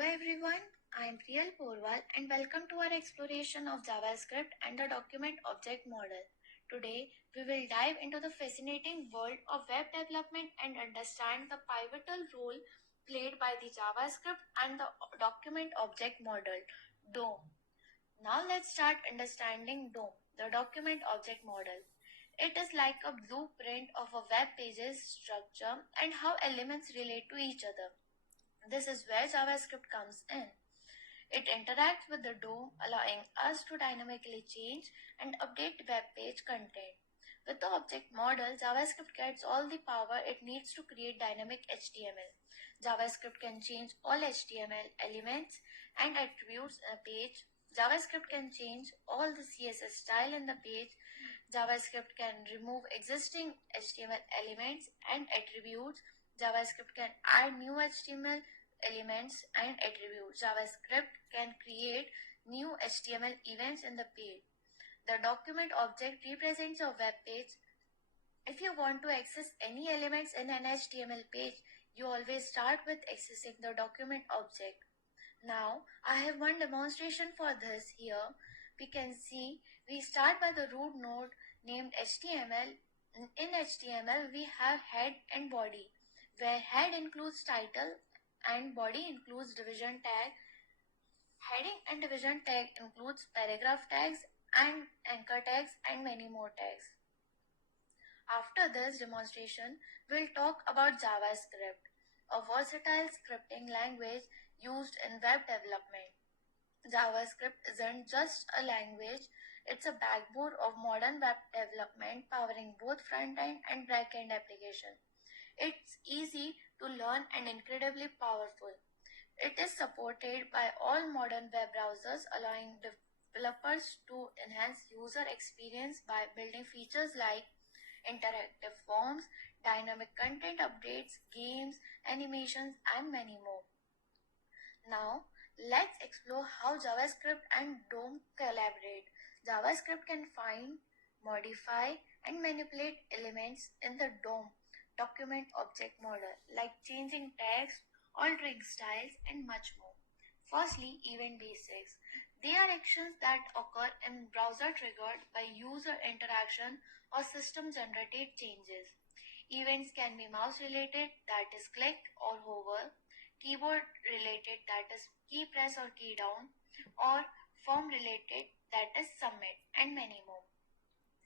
Hello everyone, I am Priyal Porwal and welcome to our exploration of JavaScript and the document object model. Today, we will dive into the fascinating world of web development and understand the pivotal role played by the JavaScript and the document object model, DOM. Now let's start understanding DOM, the document object model. It is like a blueprint of a web page's structure and how elements relate to each other. This is where JavaScript comes in. It interacts with the DOM, allowing us to dynamically change and update web page content. With the object model, JavaScript gets all the power it needs to create dynamic HTML. JavaScript can change all HTML elements and attributes in a page. JavaScript can change all the CSS style in the page. JavaScript can remove existing HTML elements and attributes. JavaScript can add new HTML elements and attributes. JavaScript can create new HTML events in the page. The document object represents a web page. If you want to access any elements in an HTML page, you always start with accessing the document object. Now, I have one demonstration for this here. We can see we start by the root node named HTML. In HTML, we have head and body, where head includes title and body includes division tag. Heading and division tag includes paragraph tags and anchor tags and many more tags. After this demonstration, we'll talk about JavaScript, a versatile scripting language used in web development. JavaScript isn't just a language, it's a backbone of modern web development, powering both front-end and back-end applications. It's easy to learn and incredibly powerful. It is supported by all modern web browsers, allowing developers to enhance user experience by building features like interactive forms, dynamic content updates, games, animations, and many more. Now, let's explore how JavaScript and DOM collaborate. JavaScript can find, modify, and manipulate elements in the DOM document object model, like changing text, altering styles, and much more. Firstly, event basics. They are actions that occur in browser triggered by user interaction or system generated changes. Events can be mouse related, that is click or hover, keyboard related, that is key press or key down, or form related, that is submit, and many more.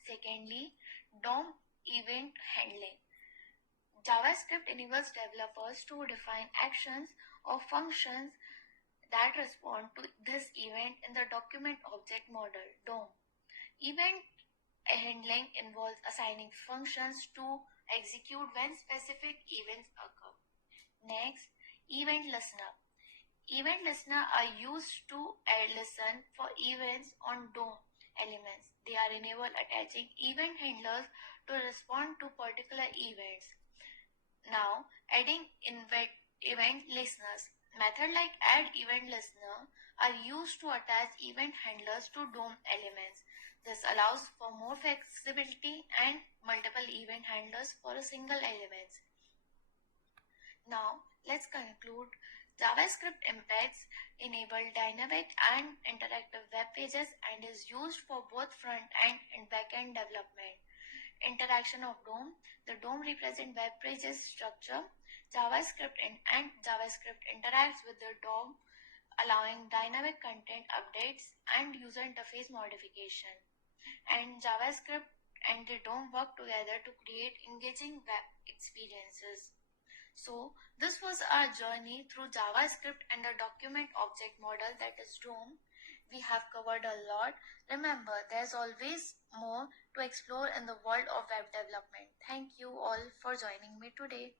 Secondly, DOM event handling. JavaScript enables developers to define actions or functions that respond to this event in the document object model, DOM. Event handling involves assigning functions to execute when specific events occur. Next, event listener. Event listener are used to listen for events on DOM elements. They are enabled attaching event handlers to respond to particular events. Now, adding event listeners. Methods like add event listener are used to attach event handlers to DOM elements. This allows for more flexibility and multiple event handlers for a single element. Now, let's conclude. JavaScript impacts enable dynamic and interactive web pages and is used for both front-end and back-end development. Interaction of DOM. The DOM represents web pages structure. JavaScript and JavaScript interacts with the DOM, allowing dynamic content updates and user interface modification. And JavaScript and the DOM work together to create engaging web experiences. So this was our journey through JavaScript and the document object model, that is DOM. We have covered a lot. Remember, there's always more to explore in the world of web development. Thank you all for joining me today.